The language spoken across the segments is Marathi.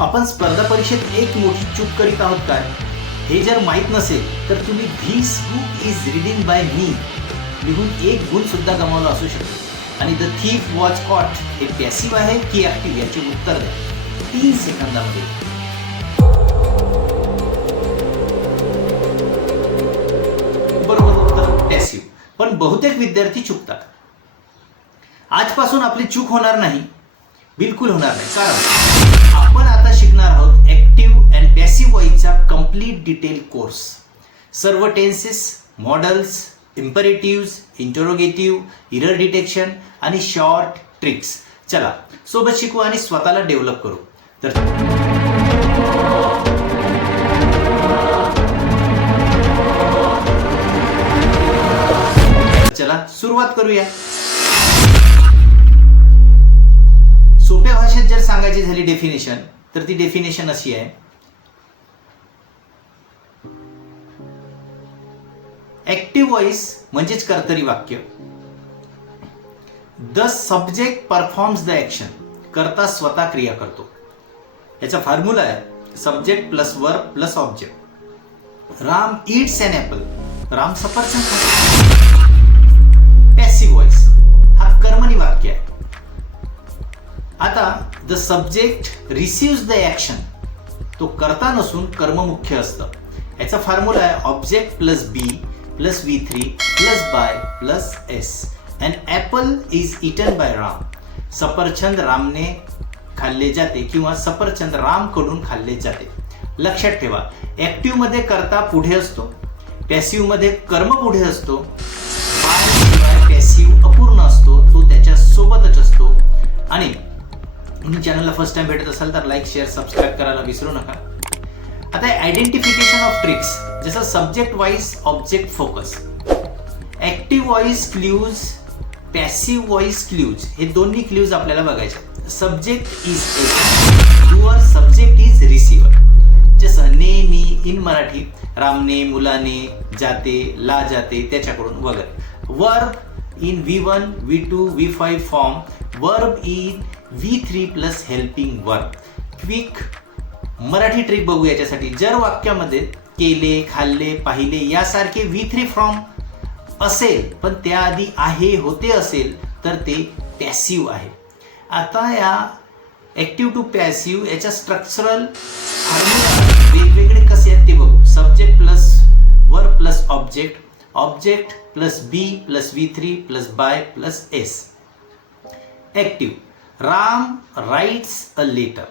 आपण स्पर्धा परीक्षेत एक मोठी चूक करीत आहोत काय हे जर माहीत नसेल तर तुम्ही this book is reading by me लिहून एक गुण सुद्धा गमावला असू शकतो. आणि द थीफ वॉज कॉट हे पॅसिव्ह आहे की ऍक्टिव्ह याचे उत्तर द्या 3 सेकंदामध्ये. बरोबर उत्तर पॅसिव्ह. पण बहुतेक विद्यार्थी चुकतात. आजपासून आपली चूक होणार नाही, बिलकुल होणार नाही, कारण आपण आता शिकणार आहोत ऍक्टिव्ह अँड पॅसिव्ह वॉइसचा कंप्लीट डिटेल कोर्स. सर्व tenses, modals, imperatives, interrogative, error detection आणि शॉर्ट ट्रिक्स. चला सोबत शिकू आणि स्वतःला डेव्हलप करू. तर चला सुरुवात करूया. सोप्या भाषेत जर सांगायची झाली डेफिनेशन तर ती डेफिनेशन अशी आहे. ऍक्टिव्ह वॉइस म्हणजेच कर्तरी वाक्य. The subject performs the action. कर्ता स्वतः क्रिया करतो. याचा फॉर्म्युला आहे subject plus verb plus object. Ram eats an apple. Ram सफरचंद खातो. पॅसिव्ह वॉइस हा कर्मणी वाक्य आहे. आता the subject receives the action. तो कर्ता नसून कर्म मुख्य असतं. याचा फॉर्म्युला आहे object plus be plus V3 plus by plus S. And apple is eaten by Ram. सफरचंद रामने खाल्ले जाते किंवा सफरचंद रामकडून खाल्ले जाते. लक्षात ठेवा ऍक्टिव्ह मध्ये कर्ता पुढे असतो, पॅसिव्ह मध्ये कर्म पुढे असतो. बाय पॅसिव्ह अपूर्ण असतो, तो त्याच्या सोबतच असतो. आणि तुम्ही चॅनलला फर्स्ट टाइम भेटत असाल तर लाईक शेअर सबस्क्राईब करायला विसरू नका. आता आयडेंटिफिकेशन ऑफ ट्रिक्स जसं subject wise object focus. Active voice clues, passive voice clues हे दोन्ही क्ल्यूज आपल्याला बघायचे. Subject is your, subject is receiver. जसं ने मी इन मराठी रामने, मुलाने, जाते, ला जाते त्याच्याकडून वगैरे. Verb in V1, V2, V5 form. Verb in V3 plus helping verb. Quick Marathi trick बघू याच्यासाठी. जर वाक्यामध्ये केले, खाल्ले, पाहिले यासारखे V3 फॉर्म असेल पण त्याआधी आहे, होते असेल तर ते पॅसिव्ह आहे. आता या ऍक्टिव्ह टू पॅसिव्ह याच्या स्ट्रक्चरल फॉर्म्युला वेगवेगळे कसे आहेत ते बघू. Subject plus verb plus object, object plus be plus V3 plus by plus S. Active Ram writes a letter.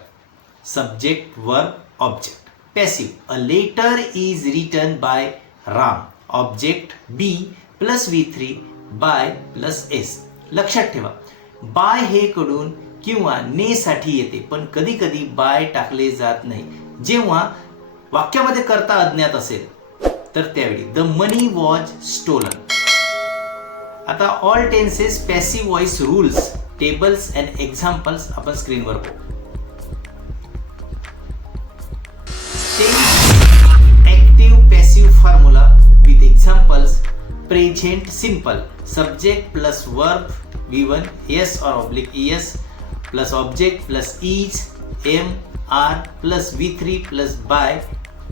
Subject verb object. Passive a letter is written by Ram. Object be plus V3 by plus S. लक्षात ठेवा बाय हे कडून किंवा ने साठी येते पण कधी कधी बाय टाकले जात नाही. जेव्हा वाक्यामध्ये कर्ता अज्ञात असेल तर त्यावेळी द मनी वॉज स्टोलन. आता all tenses passive voice rules, tables and examples आपण स्क्रीनवर बघू. Active passive formula with examples. Present simple. Subject plus verb V1 yes or oblique es plus object plus is am are plus V3 plus by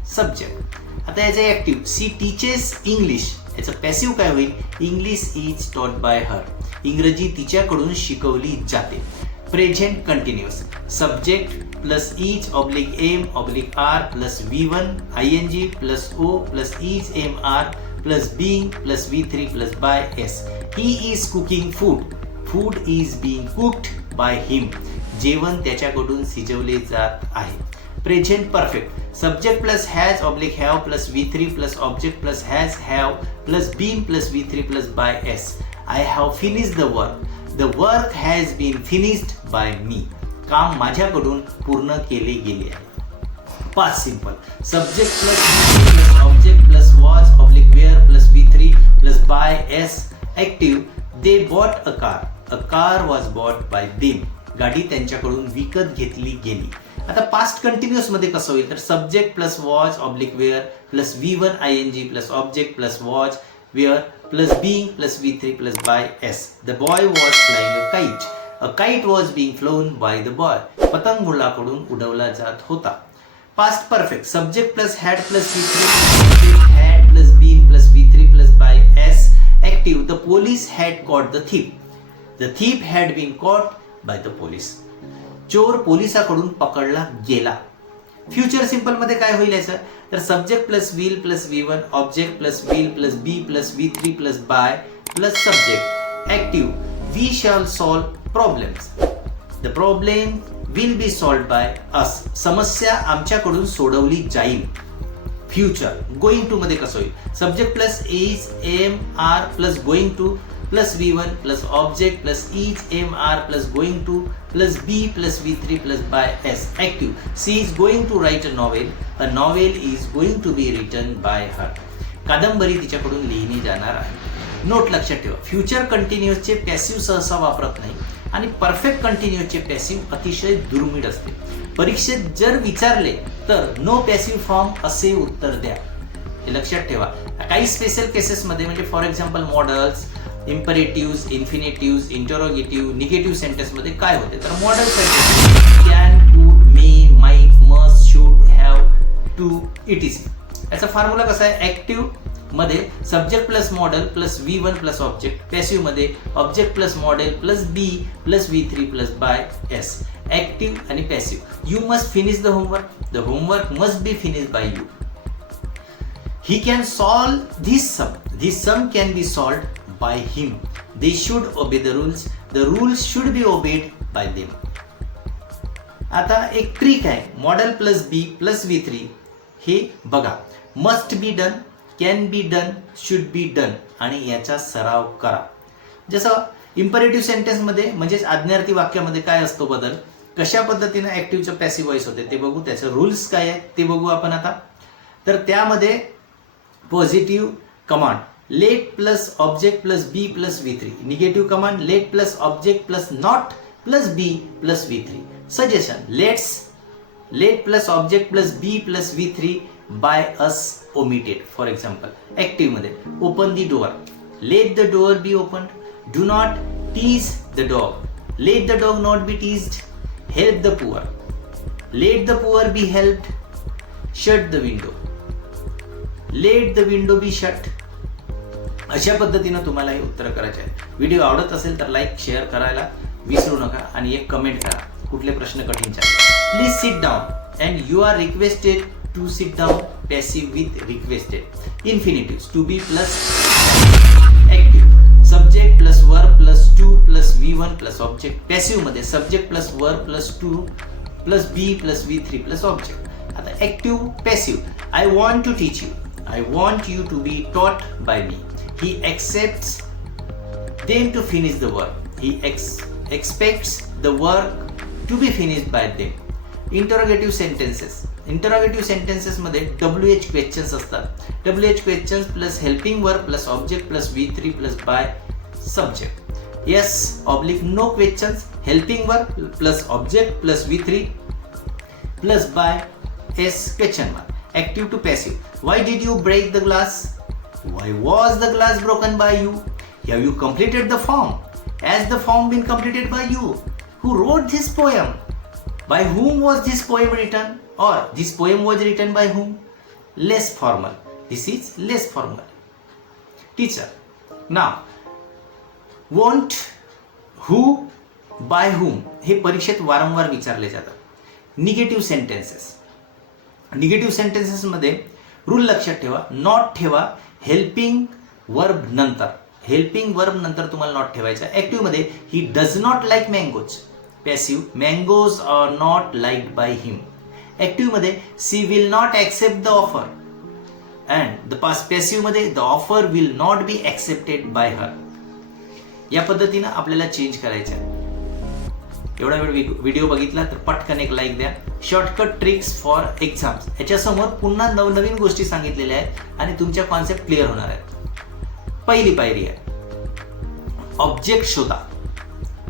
subject. आता याचं ऍक्टिव्ह सी टीचेस इंग्लिश. याचं पॅसिव्ह काय होईल English is taught by her. इंग्रजी तिच्याकडून शिकवली जाते. Present continuous. Subject plus is oblique am oblique are plus V1 ing plus O plus is am are plus being plus V3 plus by S. He is cooking food. Food is being cooked by him. जेवण त्याच्याकडून शिजवले जात आहे. Present perfect. Subject plus has oblique have plus V3 plus object plus has have plus being plus V3 plus by S. I have finished the work. The work has been finished by me. काम माझ्याकडून पूर्ण केले गेले आहे. पाच simple. Subject plus V3 plus object plus was oblique were plus V3 plus by S. Active they bought a car. A car was bought by them. गाडी त्यांच्याकडून विकत घेतली गेली. आता पास्ट कंटिन्युअस मध्ये कसं होईल तर subject plus was oblique were plus V1 ing plus object plus was were plus being plus V3 plus by S. The boy was flying a kite. A kite was being flown by the boy. पतंग मुलाकडून उडवला जात होता. Past perfect subject plus had plus V3 had plus been plus V3 plus by S. Active the police had caught the thief. The thief had been caught by the police. चोर पोलिसाकडून पकडला गेला. फ्युचर सिंपल मध्ये काय होईल याचं तर subject plus will plus V1 object plus will plus be plus V3 plus by plus subject. Active we shall solve problems. The problem will be solved by us. समस्या आमच्याकडून सोडवली जाईल. फ्युचर गोइंग टू मध्ये कसं होईल subject plus is am are plus going to plus V1 plus object plus is am are plus going to plus be plus V3 plus by S. Active she is going to write a novel. A novel is going to be written by her. कादंबरी तिच्याकडून लिहिली जाणार आहे. नोट लक्षात ठेवा फ्युचर कंटिन्युअसचे पॅसिव्ह सहसा वापरत नाही आणि परफेक्ट कंटिन्युअसचे पॅसिव्ह अतिशय दुर्मिळ असते. परीक्षेत जर विचारले तर नो पॅसिव्ह फॉर्म असे उत्तर द्या. हे लक्षात ठेवा. काही स्पेशल केसेसमध्ये म्हणजे for example modals imperative infinitive interrogative negative सेंटेन्समध्ये काय होते तर modal can could may might must should have to ETC. याचा फॉर्म्युला कसा आहे ऍक्टिव्ह मध्ये subject plus modal plus V1 plus object. Passive मध्ये object plus modal plus be plus V3 plus by S. Active आणि passive. You must finish the homework. The homework must be finish by you. He can solve this some. This sum can be solved by him. They should obey the rules. The rules should be obeyed by them. आता एक ट्रिक आहे model plus be plus V3 हे बघा. Must be done can be done should be done आणि याचा सराव करा. जसं इम्परेटिव्ह सेंटेन्समध्ये म्हणजेच आज्ञार्थी वाक्यामध्ये काय असतो बदल कशा पद्धतीने ऍक्टिव्हचं पॅसिव्ह व्हॉइस होते ते बघू. त्याचे रूल्स काय आहेत ते बघू आपण आता. तर त्यामध्ये positive command let plus object plus be plus V3. Negative command let plus object plus not plus be plus V3. Suggestion let plus object plus be plus V3 by us omitted. For example active मध्ये open the door. Let the door be open. Do not tease the dog. Let the dog not be teased. Help the poor. Let the poor be helped. Shut the window. Late the window be shut. अशा पद्धतीनं तुम्हाला हे उत्तर करायचे आहे. व्हिडिओ आवडत असेल तर लाईक शेअर करायला विसरू नका आणि एक कमेंट करा कुठले प्रश्न कठीणचे आहेत. Please sit down and you are requested to sit down. Passive with requested. Infinitive to be plus active subject plus verb plus to plus V1 plus object. Passive मध्ये subject plus verb plus to plus be plus V3 plus object. आता active passive I want to teach you. I want you to be taught by me. He accepts them to finish the work. He expects the work to be finished by them. Interrogative sentences. Interrogative sentences मध्ये WH questions असतात. WH questions plus helping verb plus object plus V3 plus by subject. Yes oblique no questions. Helping verb plus object plus V3 plus by S question mark. Active to passive. Why did you break the glass? Why was the glass broken by you? Have you completed the form? Has the form been completed by you? Who wrote this poem? By whom was this poem written? Or this poem was written by whom? Less formal. This is less formal. Teacher. Now, want, who, by whom हे परीक्षेत वारंवार विचारले जातात. Negative sentences. निगेटिव्ह सेंटेन्सेस मध्ये रूल लक्षात ठेवा. नॉट ठेवा हेल्पिंग वर्ब नंतर. हेल्पिंग वर्ब नंतर तुम्हाला नॉट ठेवायचा. ऍक्टिव्ह मध्ये he does not like mangoes. Passive mangoes are not liked by him. Active मध्ये she will not accept the offer. And the past passive मध्ये the offer will not be accepted by her. या पद्धतीनं आपल्याला चेंज करायचं आहे. एवढा वेळ व्हिडिओ बघितला तर पटकन एक लाईक द्या. शॉर्टकट ट्रिक्स फॉर एक्झाम्स याच्यासमोर पुन्हा नवनवीन गोष्टी सांगितलेल्या आहेत आणि तुमच्या कॉन्सेप्ट क्लिअर होणार आहेत. पहिली पायरी आहे ऑब्जेक्ट शोधा.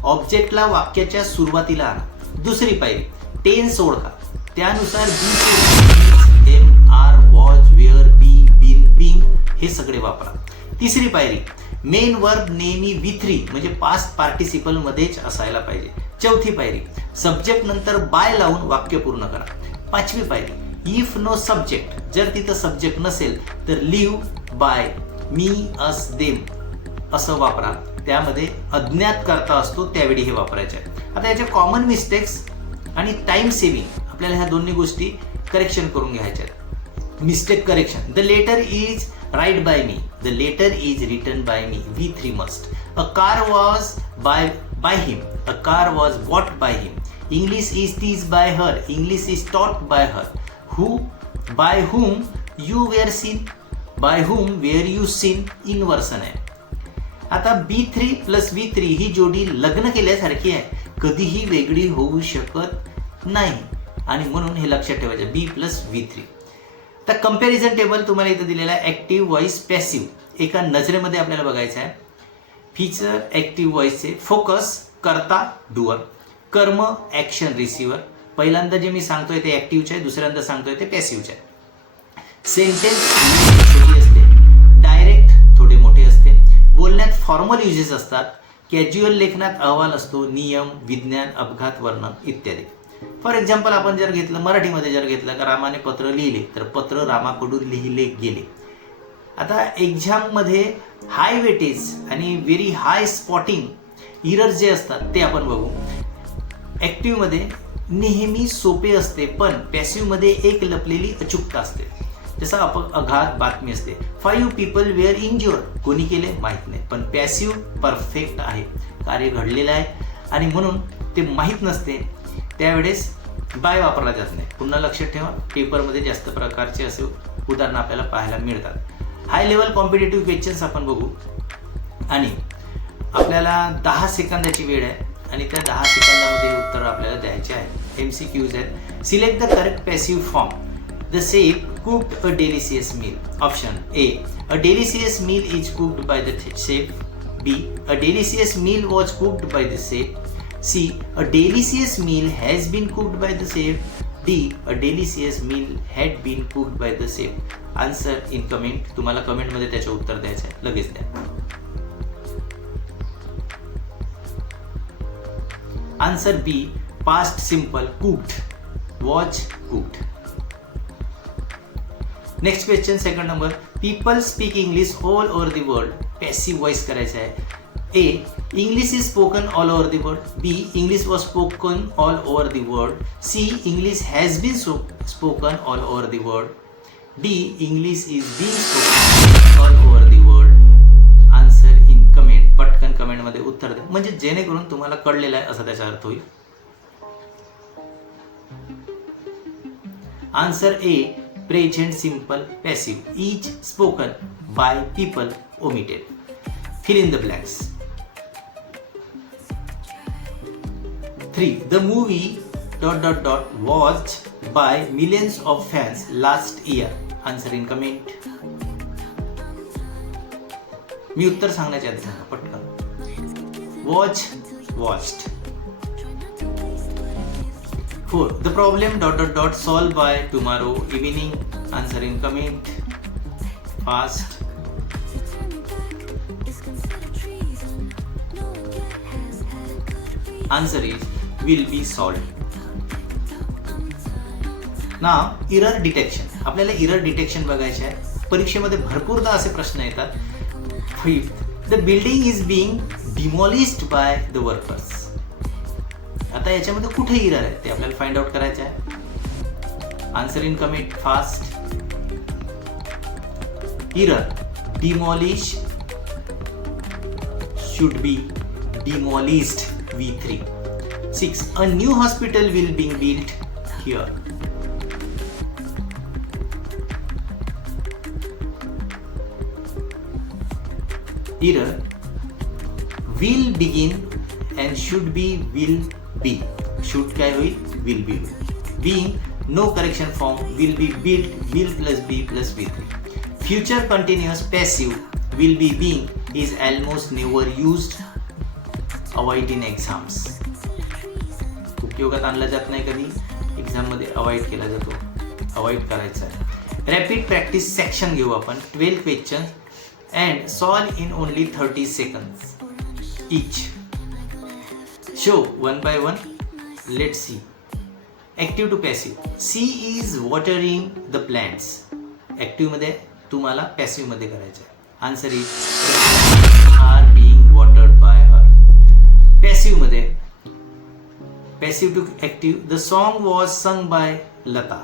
ऑब्जेक्टला वाक्याच्या सुरुवातीला आणा. दुसरी पायरी टेन्स ओळखा. त्यानुसार be am are was were be been being हे सगळे वापरा. तिसरी पायरी मेन वर्ब नेहमी V3 म्हणजे पास्ट पार्टिसिपल मध्येच असायला पाहिजे. चौथी पायरी, सब्जेक्ट नंतर बाय लावून वाक्य पूर्ण करा. पाचवी पायरी, इफ नो सब्जेक्ट, जर तिथं सब्जेक्ट नसेल तर लिव्ह बाय, मी, अस, देम असं वापरा. त्यामध्ये अज्ञात करता असतो त्यावेळी हे वापरायचे आहे. आता याच्या कॉमन मिस्टेक्स आणि टाइम सेव्हिंग आपल्याला ह्या दोन्ही गोष्टी करेक्शन करून घ्यायच्या आहेत. Mistake correction, the letter is write by me, the letter is written by me, V3 must. A car was by him, a car was bought by him. English is teach by her, English is taught by her. Who, by whom you were seen, by whom were you seen inversion आहे. आता B3 प्लस V3 ही जोडी लग्न केल्यासारखी आहे, कधीही वेगळी होऊ शकत नाही आणि म्हणून हे लक्षात ठेवायचं B प्लस V3. तर कंपॅरिझन टेबल तुम्हाला इथं दिलेला आहे. ॲक्टिव्ह व्हॉइस पॅसिव्ह एका नजरेमध्ये आपल्याला बघायचं आहे. फीचर ॲक्टिव्ह व्हॉइसचे, फोकस करता डुअर, कर्म ॲक्शन रिसिव्हर. पहिल्यांदा जे मी सांगतोय ते ॲक्टिव्हचे आहे, दुसऱ्यांदा सांगतोय ते पॅसिव्हचे आहे. सेंटेन्स छोटी असते, डायरेक्ट थोडे मोठे असते, बोलण्यात फॉर्मल युजेस असतात, कॅज्युअल लेखनात अहवाल असतो, नियम, विज्ञान, अपघात, वर्णन इत्यादी. फॉर एक्झाम्पल आपण जर घेतलं मराठीमध्ये जर घेतलं का रामाने पत्र लिहिले तर पत्र रामाकडून लिहिले गेले. आता एक्झाममध्ये हाय वेटेज आणि व्हेरी हाय स्पॉटिंग इरर्स जे असतात ते आपण बघू. ॲक्टिव्हमध्ये नेहमी सोपे असते पण पॅसिव्हमध्ये एक लपलेली अचूकता असते. जसा अपघात बातमी असते, 5 people were injured, कोणी केले माहीत नाही, पण पॅसिव्ह परफेक्ट आहे, कार्य घडलेलं आहे आणि म्हणून ते माहीत नसते, त्यावेळेस बाय वापरला जात नाही. पुन्हा लक्षात ठेवा, पेपरमध्ये जास्त प्रकारचे असे उदाहरणं आपल्याला पाहायला मिळतात. हाय लेवल कॉम्पिटेटिव्ह क्वेश्चन्स आपण बघू आणि आपल्याला 10 सेकंदाची वेळ आहे आणि त्या 10 सेकंदामध्ये उत्तर आपल्याला द्यायचे आहे. MCQs आहेत. Select the correct passive form. The chef cooked a delicious meal. Option A, a delicious meal is cooked by the chef. B, a delicious meal was cooked by the chef. C, a delicious meal has been cooked by the chef. D, a delicious meal had been cooked by the chef. Answer in comment. तुम्हाला कमेंट मध्ये त्याचे उत्तर द्यायचे आहे, लगेच द्या. Answer B, past simple, cooked, was cooked. Next question second number, people speak English all over the world. Passive voice करायचं आहे. A, English is spoken all over the world. B, English was spoken all over the world. C, English has been spoken all over the world. D, English is being spoken all over the world. Answer in comment. पटकन कमेंटमध्ये उत्तर द्या, म्हणजे जेणेकरून तुम्हाला कळलेलं आहे असा त्याचा अर्थ होईल. Answer A, present simple passive, each spoken by people omitted. Fill in the blanks. 3. The movie ... watched by millions of fans last year. Answer in comment. मी उत्तर सांगण्याच्या आधी सांगा पटकन. watched. 4. The problem ... solved by tomorrow evening. Answer in comment. Fast. Answer is will be solved. Now error detection. आपल्याला error detection बघायचे आहे. परीक्षेमध्ये भरपूरदा असे प्रश्न येतात. 5. The building is being demolished by the workers. आता याच्यामध्ये कुठे इरर आहे ते आपल्याला फाइंड आउट करायचं आहे. Answer in comment. Fast. Error, demolish should be demolished, V3. 6. A new hospital will be built here. Error, will begin and should be will be. Should काय होईल, will be होईल. Being, no correction form, will be built, will plus be plus V3. Future continuous passive, will be being is almost never used. Avoid in exams. उपयोगात आणला जात नाही कधी, एक्झाममध्ये अवॉइड केला जातो, अवॉइड करायचा आहे. रॅपिड प्रॅक्टिस सेक्शन घेऊ आपण. 12 question and solve in only 30 seconds each. Show one by one. Let's see. Active to passive. C is watering the plants. Active मध्ये तुम्हाला passive मध्ये करायचं आहे. Answer is are being watered by her. Passive मध्ये passive to active. The song was sung by Lata.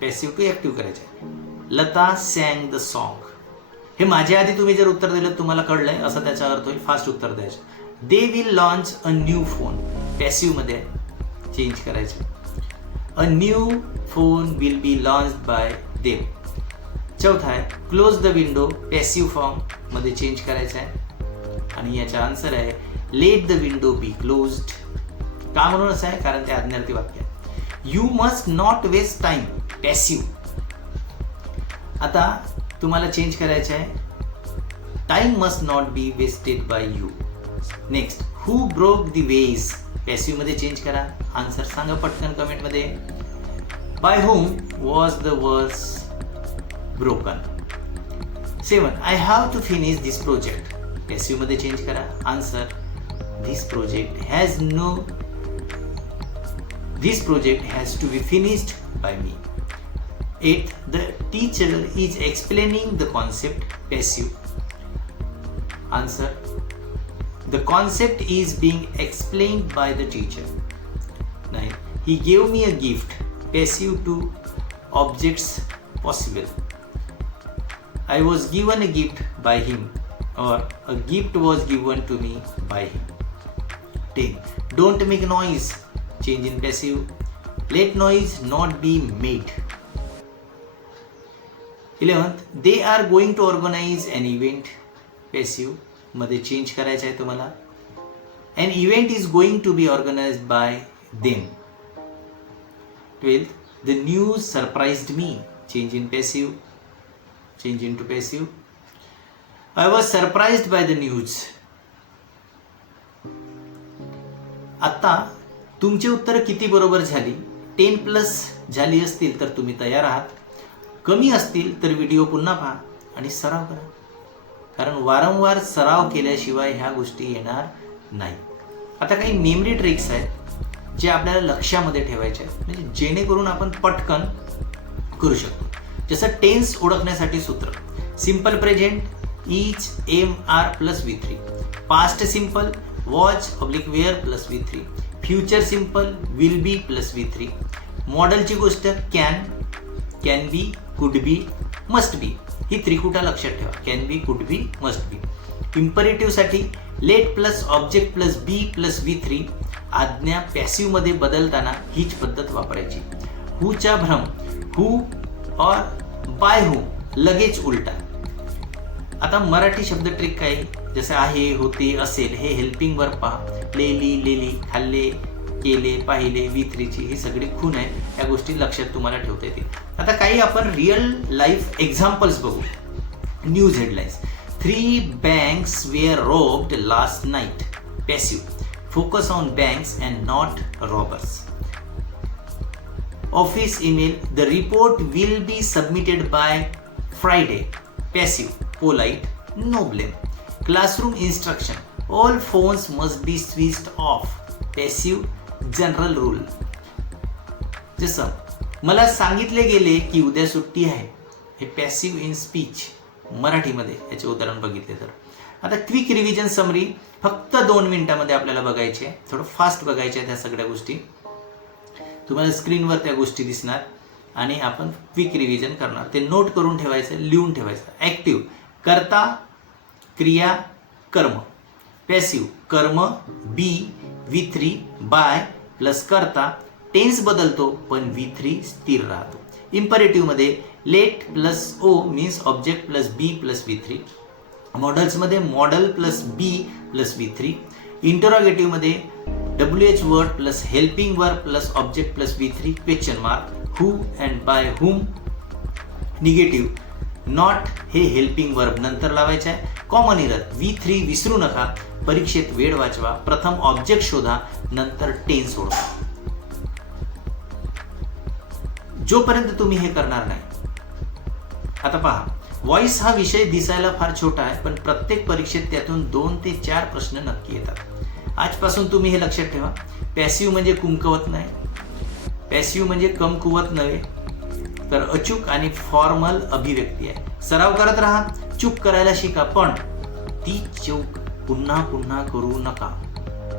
Passive to active करायचं आहे. Lata sang the song. हे माझ्या आधी तुम्ही जर उत्तर दिलं तुम्हाला कळलंय असं त्याचा अर्थ होईल. फास्ट उत्तर द्यायचं. They will launch a new phone. Passive मध्ये चेंज करायचं. A new phone will be launched by them. चौथा आहे close the window. Passive form मध्ये चेंज करायचं आहे आणि याचा आन्सर आहे let the window be closed. का म्हणून असं आहे कारण ते आज्ञार्थी वाक्य आहे. You must not waste time. Passive. आता तुम्हाला चेंज करायचं आहे time must not be wasted by you. Next who broke the vase. Passive मध्ये चेंज करा. आन्सर सांगा पटकन कमेंट मध्ये. By whom was the vase broken. 7 I have to finish this project. Passive मध्ये चेंज करा. Answer this project has to be finished by me. 8 the teacher is explaining the concept. Passive. Answer the concept is being explained by the teacher. 9 he gave me a gift. Passive to objects possible. I was given a gift by him or a gift was given to me by him. 10 don't make noise. Change in passive. Let noise not be made. 11th they are going to organize an event. Passive मध्ये चेंज करायचं आहे तुम्हाला. An event is going to be organized by them. 12th the news surprised me. Change in passive. Change into passive. I was surprised by the news. आता तुमची उत्तर किती बरोबर झाली. 10+ झाली असतील तर तुम्ही तयार आहात. कमी असतील तर व्हिडिओ पुन्हा पहा आणि सराव करा. कारण वारंवार सराव केल्याशिवाय ह्या गोष्टी येणार नाही. आता काही मेमरी ट्रिक्स आहेत जे आपल्याला लक्षामध्ये ठेवायचे आहेत म्हणजे जेणेकरून आपण पटकन करू शकतो. जसं टेन्स ओळखण्यासाठी सूत्र simple present is MR + V3. Past simple was /were + V3. Future simple will be + V3. मॉडेलची गोष्ट can be, could be, must बी. ही त्रिकुटा लक्षात ठेवा. Can be, could be, must be. इम्परेटिव्हसाठी लेट + ऑब्जेक्ट + बी + V3. आज्ञा पॅसिव्ह मध्ये बदलताना हीच पद्धत वापरायची. हूचा भ्रम हू और बाय हू लगेच उलटा. आता मराठी शब्द ट्रिक काय जसं आहे, होते, असेल हे हेल्पिंग वर्ब पहा. लेली, खाल्ले, केले, पाहिले, V3ची ही सगळी खून आहे. या गोष्टी लक्षात तुम्हाला ठेवता येतील. आता काही आपण रिअल लाईफ एक्झाम्पल्स बघू. News headlines 3 banks were robbed last night. Passive. Focus on banks and not robbers. Office email the report will be submitted by Friday. Passive. Polite. No blame. Classroom instruction all phones must be switched off. Passive. General rule. जसं मला सांगितले गेले की उद्या सुट्टी आहे. हे पॅसिव्ह इन स्पीच मराठीमध्ये याचे उदाहरण बघितले तर. आता क्विक रिव्हिजन समरी फक्त 2 मिनिटांमध्ये आपल्याला बघायचे आहे. थोडं फास्ट बघायचे आहेत ह्या सगळ्या गोष्टी. तुम्हाला स्क्रीनवर त्या गोष्टी दिसणार आणि आपण क्विक रिव्हिजन करणार. ते नोट करून ठेवायचं, लिहून ठेवायचं. ॲक्टिव्ह कर्ता, क्रिया, कर्म. पॅसिव्ह कर्म बी V3 बाय प्लस करता. टेन्स बदलतो पण V3 स्थिर राहतो. इम्परेटिव्ह मध्ये let + O means object + B + V3. मॉडेल्समध्ये मॉडेल + B + V3. इंटरोगेटिव्ह मध्ये WH word + helping verb + object + V3 question mark. Who and by whom. Negative not हे हेल्पिंग वर्ब नंतर लावायचे आहे. कॉमन इरर V3 विसरू नका. परीक्षेत वेळ वाचवा. प्रथम ऑब्जेक्ट शोधा नंतर टेन्स ओळखा. जोपर्यंत तुम्ही हे करणार नाही. आता पहा व्हॉइस हा विषय दिसायला फार छोटा आहे, पण प्रत्येक परीक्षेत त्यातून 2 ते 4 प्रश्न नक्की येतात. आजपासून तुम्ही हे लक्षात ठेवा. पॅसिव्ह म्हणजे कुमकवत नाही, पॅसिव्ह म्हणजे कमकुवत नव्हे, तर अचूक आणि फॉर्मल अभिव्यक्ती आहे. सराव करत राहा, चूक करायला शिका, पण ती चूक पुन्हा पुन्हा करू नका.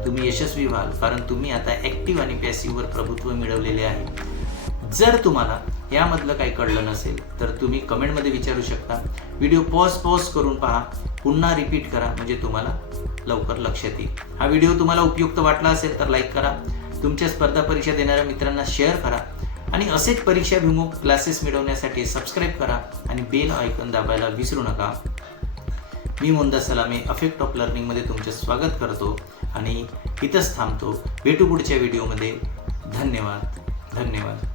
तुम्ही यशस्वी व्हाल, कारण तुम्ही आता ॲक्टिव्ह आणि पॅसिव्हवर प्रभुत्व मिळवलेले आहे. जर तुम्हाला यामधलं काही कळलं नसेल तर तुम्ही कमेंटमध्ये विचारू शकता. व्हिडिओ पॉज करून पहा, पुन्हा रिपीट करा, म्हणजे तुम्हाला लवकर लक्षात येईल. हा व्हिडिओ तुम्हाला उपयुक्त वाटला असेल तर लाईक करा, तुमच्या स्पर्धा परीक्षा देणाऱ्या मित्रांना शेअर करा आणि असेच परीक्षाभिमुख क्लासेस मिळवण्यासाठी सबस्क्राईब करा आणि बेल आयकॉन दाबायला विसरू नका. मी मोहनदास सलामे अफेक्ट ऑफ लर्निंगमध्ये तुमचे स्वागत करतो आणि इथंच थांबतो. भेटू पुढच्या व्हिडिओमध्ये. धन्यवाद.